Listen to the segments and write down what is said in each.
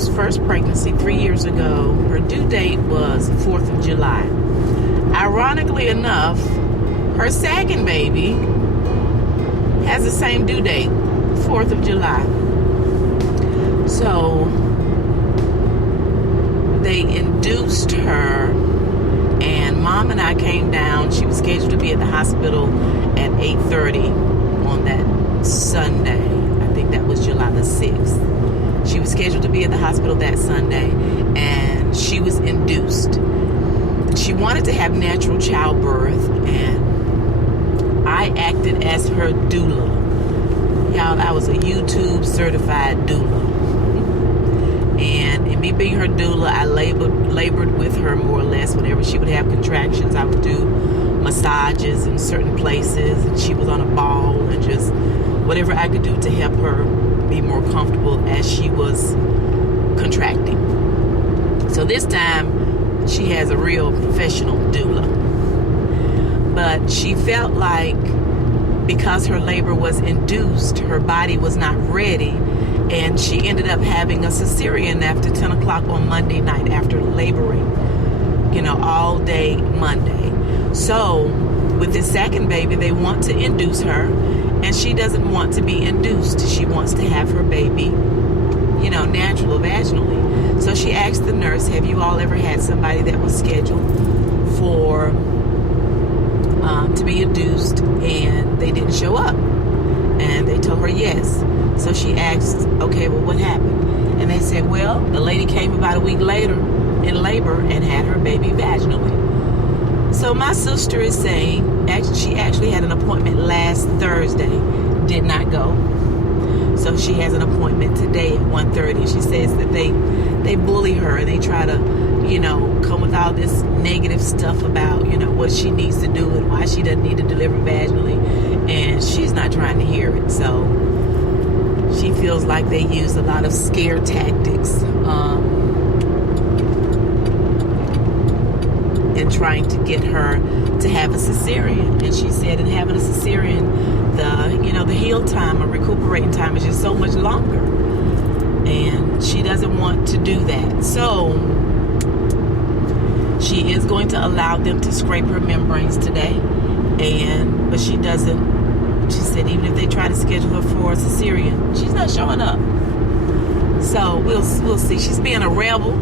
sister's first pregnancy 3 years ago, her due date was 4th of July. Ironically enough, her second baby has the same due date, 4th of July. So they induced her, and Mom and I came down. She was scheduled to be at the hospital at 8:30 on that Sunday. I think that was July the 6th. She was scheduled to be at the hospital that Sunday, and she was induced. She wanted to have natural childbirth, and I acted as her doula. Y'all, I was a YouTube certified doula. And in me being her doula, I labored with her more or less. Whenever she would have contractions, I would do massages in certain places, and she was on a ball, and just whatever I could do to help her be more comfortable as she was contracting. So this time, she has a real professional doula. But she felt like because her labor was induced, her body was not ready, and she ended up having a cesarean after 10 o'clock on Monday night after laboring, all day Monday. So with this second baby, they want to induce her, and she doesn't want to be induced. She wants to have her baby, natural, vaginally. So she asked the nurse, have you all ever had somebody that was scheduled for to be induced and they didn't show up? And they told her yes. So she asked, okay, well, what happened? And they said, well, the lady came about a week later in labor and had her baby vaginally. So my sister is saying, she actually had an appointment last Thursday, did not go. So she has an appointment today at 1:30. She says that they bully her, and they try to, come with all this negative stuff about, what she needs to do and why she doesn't need to deliver vaginally. And she's not trying to hear it. So she feels like they use a lot of scare tactics in trying to get her to have a cesarean. And she said in having a cesarean, the heal time or recuperating time is just so much longer. And she doesn't want to do that. So she is going to allow them to scrape her membranes today. But she said even if they try to schedule her for a cesarean, she's not showing up. So we'll see. She's being a rebel.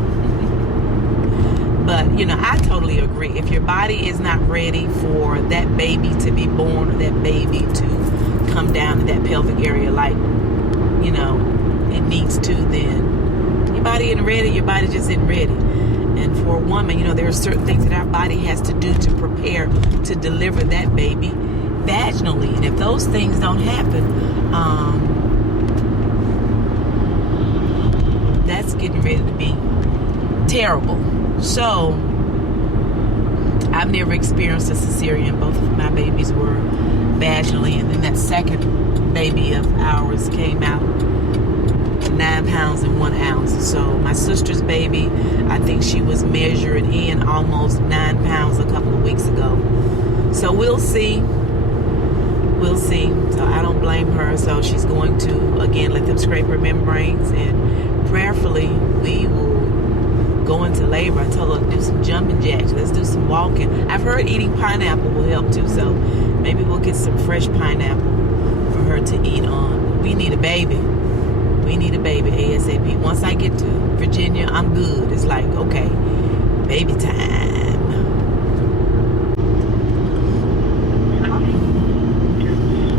But, I totally agree. If your body is not ready for that baby to be born, or that baby to come down in that pelvic area like, it needs to, then your body isn't ready. Your body just isn't ready. And for a woman, there are certain things that our body has to do to prepare to deliver that baby vaginally. And if those things don't happen, that's getting ready to be terrible. So I've never experienced a cesarean. Both of my babies were vaginally, and then that second baby of ours came out 9 pounds and 1 ounce. So my sister's baby, I think she was measured in almost 9 pounds a couple of weeks ago. So we'll see. So I don't blame her. So she's going to, again, let them scrape her membranes, and prayerfully we will go into labor. I told her to do some jumping jacks. Let's do some walking. I've heard eating pineapple will help too. So maybe we'll get some fresh pineapple for her to eat on. We need a baby. We need a baby ASAP. Once I get to Virginia, I'm good. It's like, okay, baby time.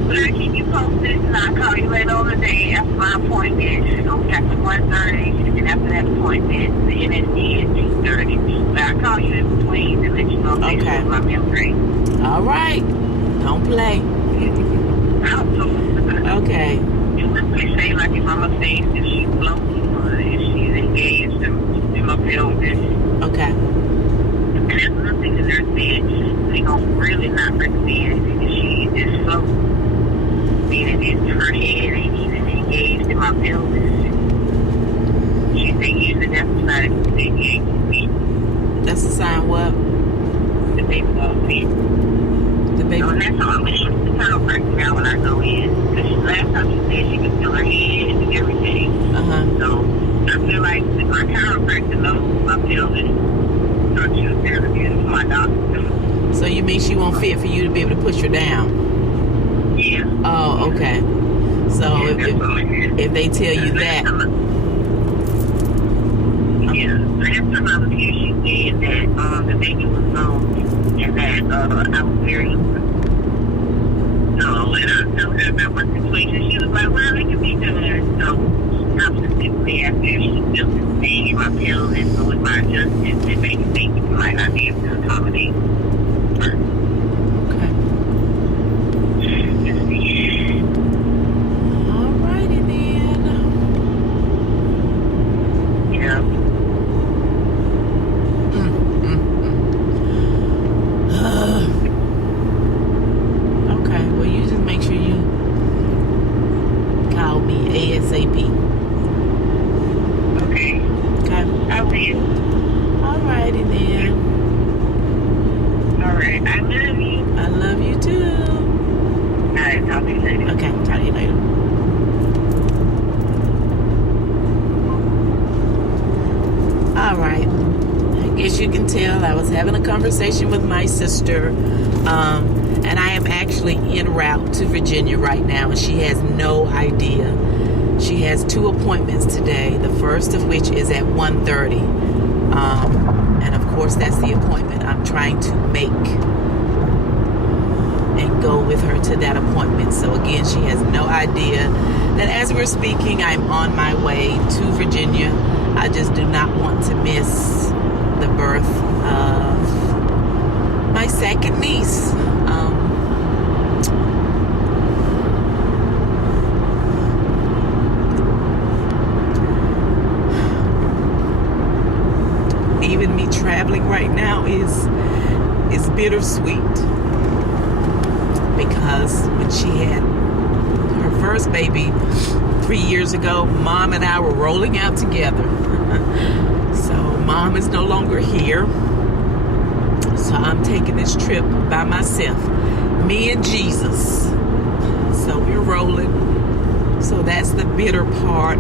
Well, I keep you posted, and I'll call you later on the day after my appointment. After 1:30, and after that appointment, the NSD at 2:30. But I'll call you in between to let you know if Okay. my memory. All right. Don't play. Okay. They say, like in Mama says, if she's floating or if she's engaged in my pelvis. Okay. And that's another thing that they're saying. They don't really not recommend if she is floating. Meaning it's her head ain't even engaged in my pelvis. She said usually that's a sign that the baby ain't fit. That's a sign what? The baby won't fit. The baby. So that's all. She kind of breaks down when I go in. Because last time she said she could feel her head and everything. Uh-huh. So I feel like pelvis structure therapist, my doctor. So you mean she won't fit for you to be able to push her down? Yeah. Oh, okay. So Yeah, that's all I had. if they tell you that, Yeah, last time I was here, she said that the baby was gone and that I was very so, and I told her about my situation. She was like, well, it can be done. So, I specifically asked her if she feels this pain in my pelvis, so if I adjust it, then maybe think you might not be able to accommodate. okay. Just see. Alrighty then. Yeah. Okay, well you just make sure you call me ASAP. Okay. Okay. I will. Alrighty then. All right. I love you. I love you too. All right. Talk to you later. Okay, talk to you later. Alright. I guess you can tell I was having a conversation with my sister. And I am actually en route to Virginia right now, and she has no idea. She has 2 appointments today, the first of which is at 1:30. And of course, that's the appointment I'm trying to make and go with her to that appointment. So again, she has no idea that as we're speaking, I'm on my way to Virginia. I just do not want to miss the birth of my second niece. Even me traveling right now is bittersweet, because when she had her first baby 3 years ago, Mom and I were rolling out together. So Mom is no longer here, so I'm taking this trip by myself, me and Jesus. So we're rolling. So that's the bitter part.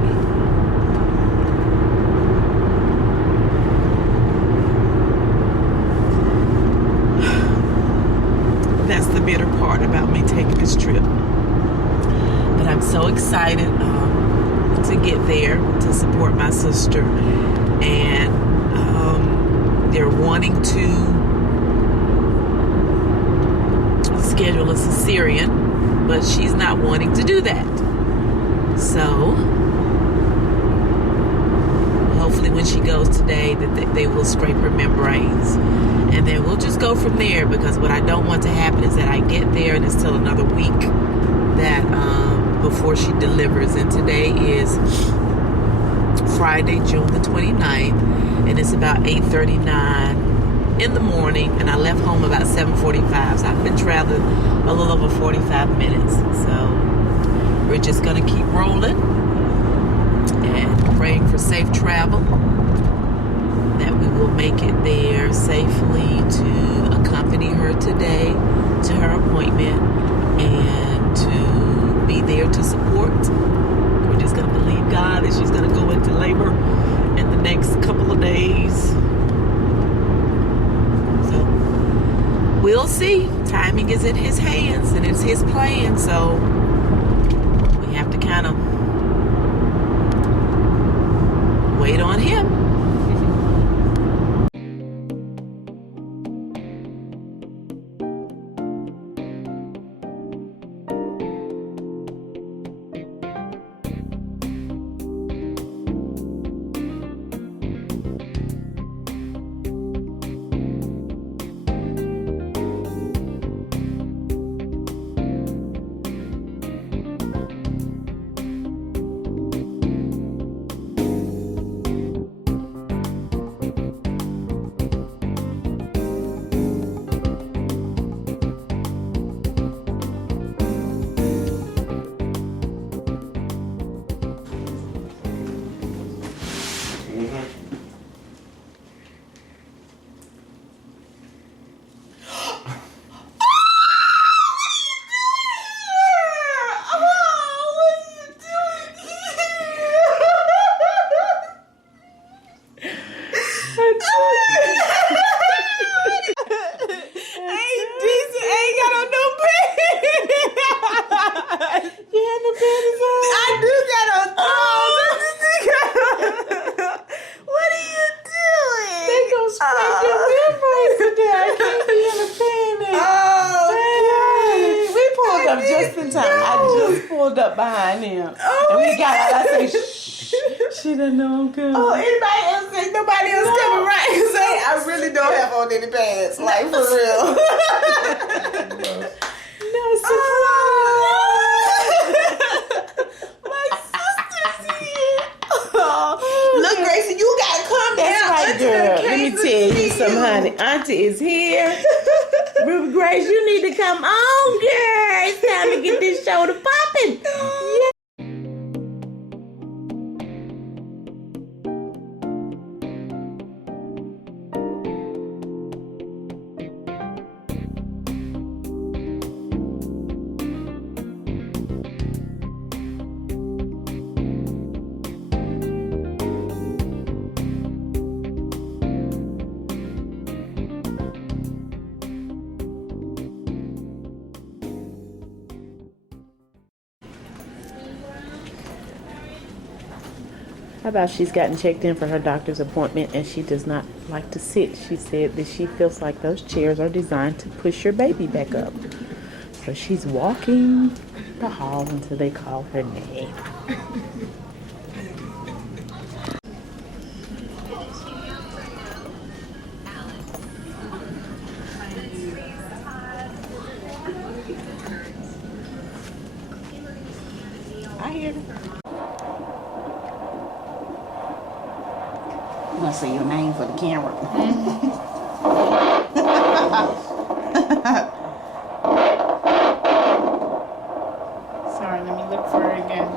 That's the bitter part about me taking this trip. But I'm so excited to get there to support my sister. And they're wanting to schedule a cesarean, but she's not wanting to do that. So hopefully when she goes today that they will scrape her membranes, and then we'll just go from there, because what I don't want to happen is that I get there and it's still another week that before she delivers. And today is Friday, June the 29th, and it's about 8:39 in the morning, and I left home about 7:45, so I've been traveling a little over 45 minutes. So we're just gonna keep rolling and praying for safe travel, that we will make it there safely to accompany her today to her appointment and to be there to support. We're just going to believe God that she's going to go into labor in the next couple of days. So we'll see. Timing is in His hands, and it's His plan, so we have to kind of wait on Him. I do got on thongs. What are you doing? They gonna scrape your membranes today. I can't be in a panic. Oh, We pulled up just in time. I just pulled up behind him. And we got out. I say, shh. She didn't know I'm coming. Oh, anybody else think nobody else coming right? Say, I really don't have on any pants. Like, for real. No surprise. My sister's here. Look, Gracie, you gotta come That's down. right, Auntie girl. done Let me came to tell you see something, honey. Auntie is here. Ruby Grace, you need to come on, girl. It's time to get this shoulder popping. Yeah. How about she's gotten checked in for her doctor's appointment and she does not like to sit. She said that she feels like those chairs are designed to push your baby back up. So she's walking the hall until they call her name. I hear her. I'm gonna say your name for the camera. Sorry, let me look for her again.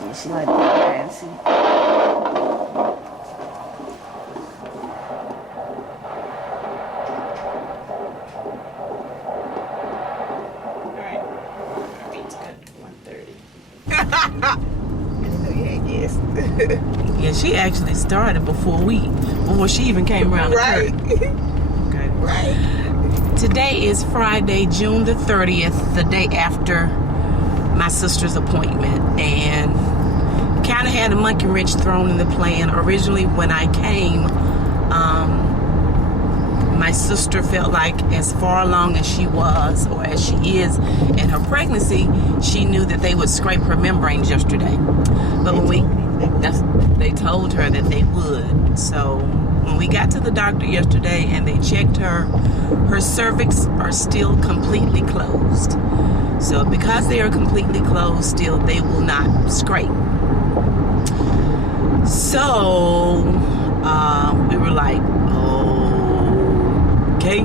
Yeah, she like to fancy. Alright. It's good. 1:30. Yes. Yeah, she actually started before she even came around the Right. curtain. Okay. Right. Today is Friday, June the 30th, the day after my sister's appointment, and kind of had a monkey wrench thrown in the plan. Originally, when I came, my sister felt like as far along as she was, or as she is in her pregnancy, she knew that they would scrape her membranes yesterday. But they told her that they would. So when we got to the doctor yesterday and they checked her cervix are still completely closed. So because they are completely closed still, they will not scrape. So we were like, okay.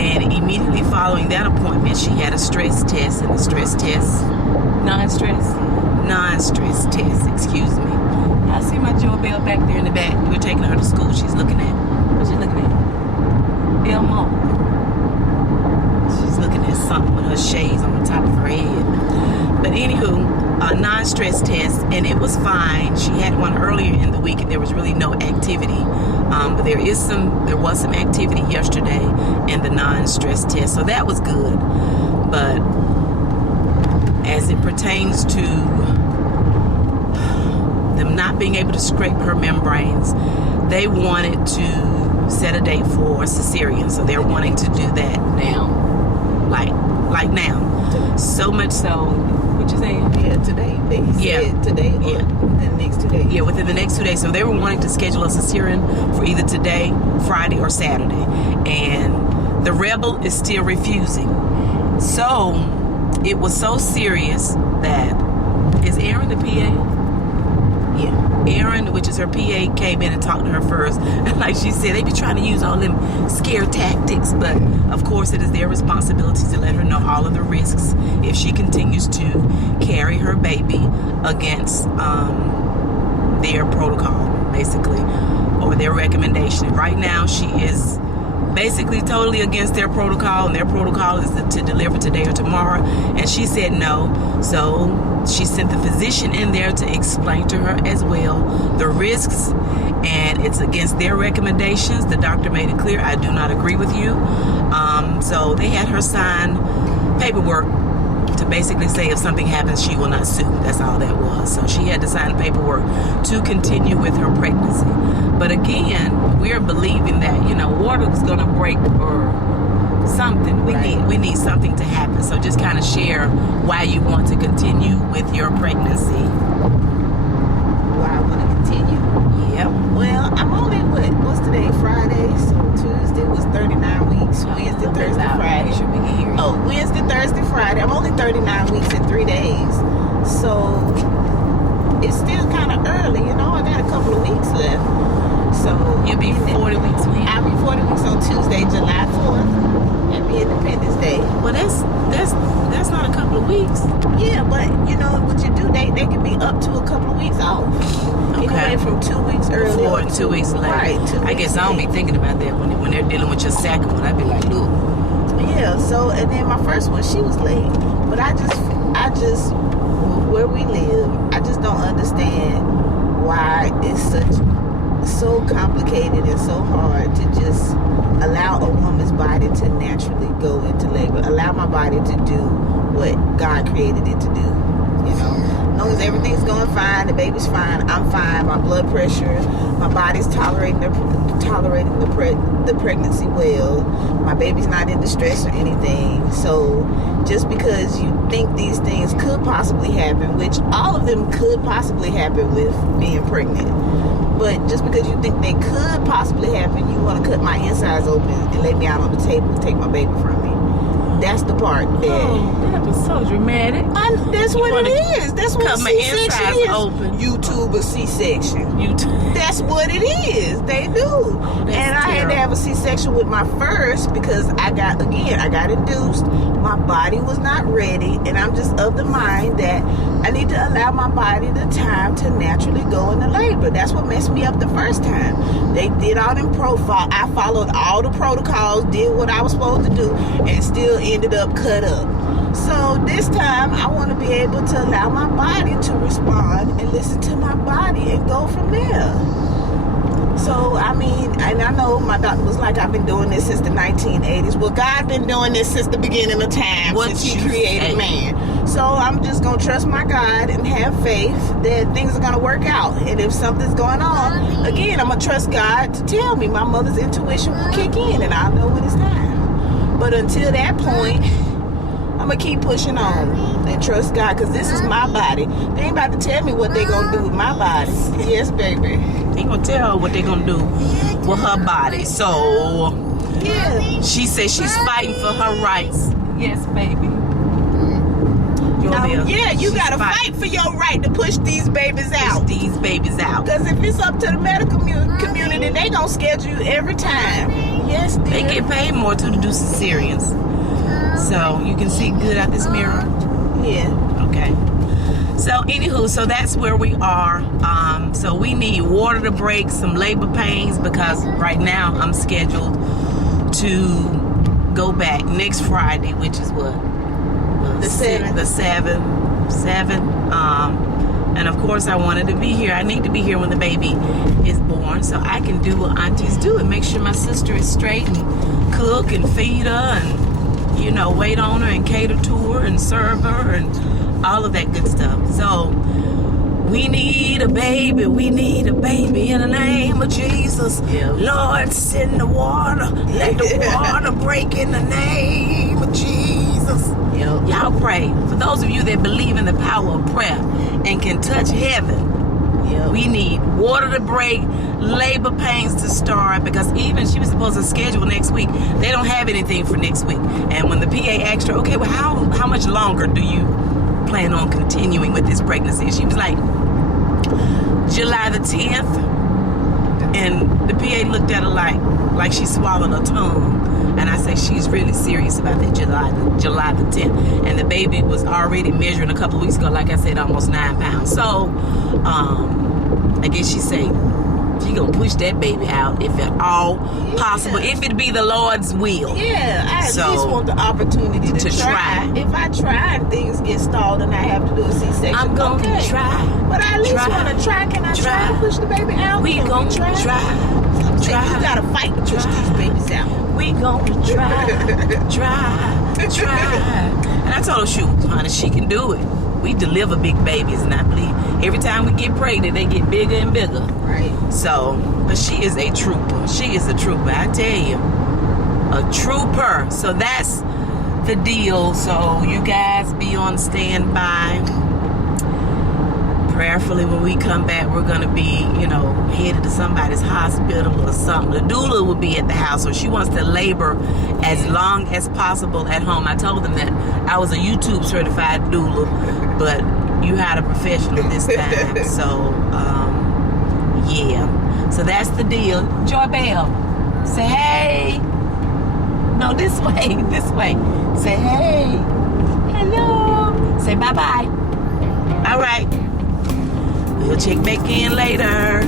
And immediately following that appointment, she had a stress test, and the stress test, non-stress test, excuse me. I see my Joe Bell back there in the back. We're taking her to school. She's looking at, what's she looking at? Elmo. She's looking at something with her shades on the top of her head. But anywho, a non-stress test, and it was fine. She had one earlier in the week, and there was really no activity. But there was some activity yesterday in the non-stress test, so that was good. But as it pertains to them not being able to scrape her membranes, they wanted to set a date for cesarean, so they're wanting to do that now, like now. So much so, what you saying? Yeah, today. They said today or within the next 2 days. Yeah, within the next 2 days. So they were wanting to schedule a cesarean for either today, Friday, or Saturday. And the rebel is still refusing. So it was so serious that, is Erin the PA? Yeah. Erin, which is her PA, came in and talked to her first. And like she said, they be trying to use all them scare tactics, but of course it is their responsibility to let her know all of the risks if she continues to carry her baby against their protocol, basically, or their recommendation. Right now she is basically totally against their protocol, and their protocol is to deliver today or tomorrow, and she said no. So she sent the physician in there to explain to her as well the risks, and it's against their recommendations. The doctor made it clear, I do not agree with you. So they had her sign paperwork to basically say if something happens, she will not sue. That's all that was. So she had to sign paperwork to continue with her pregnancy. But again, we're believing that, you know, water is going to break or something. We need something to happen. So just kind of share why you want to continue with your pregnancy. Why I want to continue? Yep. Well, I'm only, what's today? Friday. So Tuesday was 39 weeks. Wednesday, Thursday, Friday. Make sure we can hear you. Oh, Wednesday, Thursday, Friday. I'm only 39 weeks and 3 days. So it's still kind of early, you know. I got a couple of weeks left. So You'll be 40 weeks when? I'll be 40 weeks on Tuesday, July 4th. It'll be Independence Day. Well, that's not a couple of weeks. Yeah, but you know what you do, they can be up to a couple of weeks off. Okay. Anyway, from 2 weeks early. Before and 2 weeks later. Right. I guess I don't be thinking about that when they're dealing with your second one. I'd be like, ooh. Yeah, so, and then my first one, she was late. But I just, where we live, I just don't understand why it's so complicated and so hard to just allow a woman's body to naturally go into labor. Allow my body to do what God created it to do. You know, as long as everything's going fine, the baby's fine, I'm fine. My blood pressure, my body's tolerating the pregnancy well. My baby's not in distress or anything. So just because you think these things could possibly happen, which all of them could possibly happen with being pregnant, but just because you think they could possibly happen, you want to cut my insides open and lay me out on the table and take my baby from me. That's the part that... Oh, that was so dramatic. That's what it is. That's what cut my C-section insides is. open. YouTube a C-section. That's what it is. They do. And I had to have a C-section with my first because I got induced. My body was not ready, and I'm just of the mind that I need to allow my body the time to naturally go into labor. That's what messed me up the first time. They did all them profile. I followed all the protocols, did what I was supposed to do, and still ended up cut up. So this time, I want to be able to allow my body to respond and listen to my body and go from there. So, I mean, and I know my doctor was like, I've been doing this since the 1980s. Well, God been doing this since the beginning of time, since He created man. So I'm just going to trust my God and have faith that things are going to work out. And if something's going on, again, I'm going to trust God to tell me. My mother's intuition will kick in and I'll know when it's time. But until that point, I'm going to keep pushing on and trust God, because this is my body. They ain't about to tell me what they going to do with my body. Yes, baby. They gonna tell her what they gonna do with her body. So Yeah. she says she's fighting for her rights. Yes, baby. Yeah, you got to fight for your right to push these babies out. Push these babies out. Because if it's up to the medical community, they going to schedule you every time. Yes, dear. They get paid more to do cesareans. So you can see good out this mirror. Yeah. Okay. So anywho, so that's where we are. So we need water to break, some labor pains, because right now I'm scheduled to go back next Friday, which is what? The 7th. The 7th. And of course I wanted to be here. I need to be here when the baby is born, so I can do what aunties do and make sure my sister is straight and cook and feed her and, you know, wait on her and cater to her and serve her and all of that good stuff. So we need a baby. We need a baby in the name of Jesus. Yeah. Lord, send the water. Let the water break in the name of Jesus. Yep. Y'all pray. For those of you that believe in the power of prayer and can touch heaven, Yep. we need water to break, labor pains to start, because even she was supposed to schedule next week. They don't have anything for next week. And when the PA asked her, okay, well, how much longer do you plan on continuing with this pregnancy? She was like, July the 10th. And the PA looked at her like she swallowed her tongue. And I say she's really serious about that July the 10th. And the baby was already measuring a couple of weeks ago, like I said, almost 9 pounds. So I guess she say She gonna push that baby out if at all possible, if it be the Lord's will. Yeah, I at So, least want the opportunity to try. If I try and things get stalled and I have to do a C-section, I'm gonna okay. try. But I at least Try. want to try. Can I try to push the baby out? We Can gonna try. I'm saying you gotta fight to push these babies out. We gonna try. And I told her, shoot, honey, she can do it. We deliver big babies, and I believe every time we get pregnant, they get bigger and bigger. Right. So, but she is a trooper. She is a trooper, I tell you. A trooper. So that's the deal. So you guys be on standby. Prayerfully, when we come back, we're going to be, headed to somebody's hospital or something. The doula will be at the house, so she wants to labor as long as possible at home. I told them that I was a YouTube certified doula, but you had a professional this time. So, yeah. So that's the deal. Joy Bell, say hey. No, this way. Say hey. Hello. Say bye-bye. All right. We'll check back in later.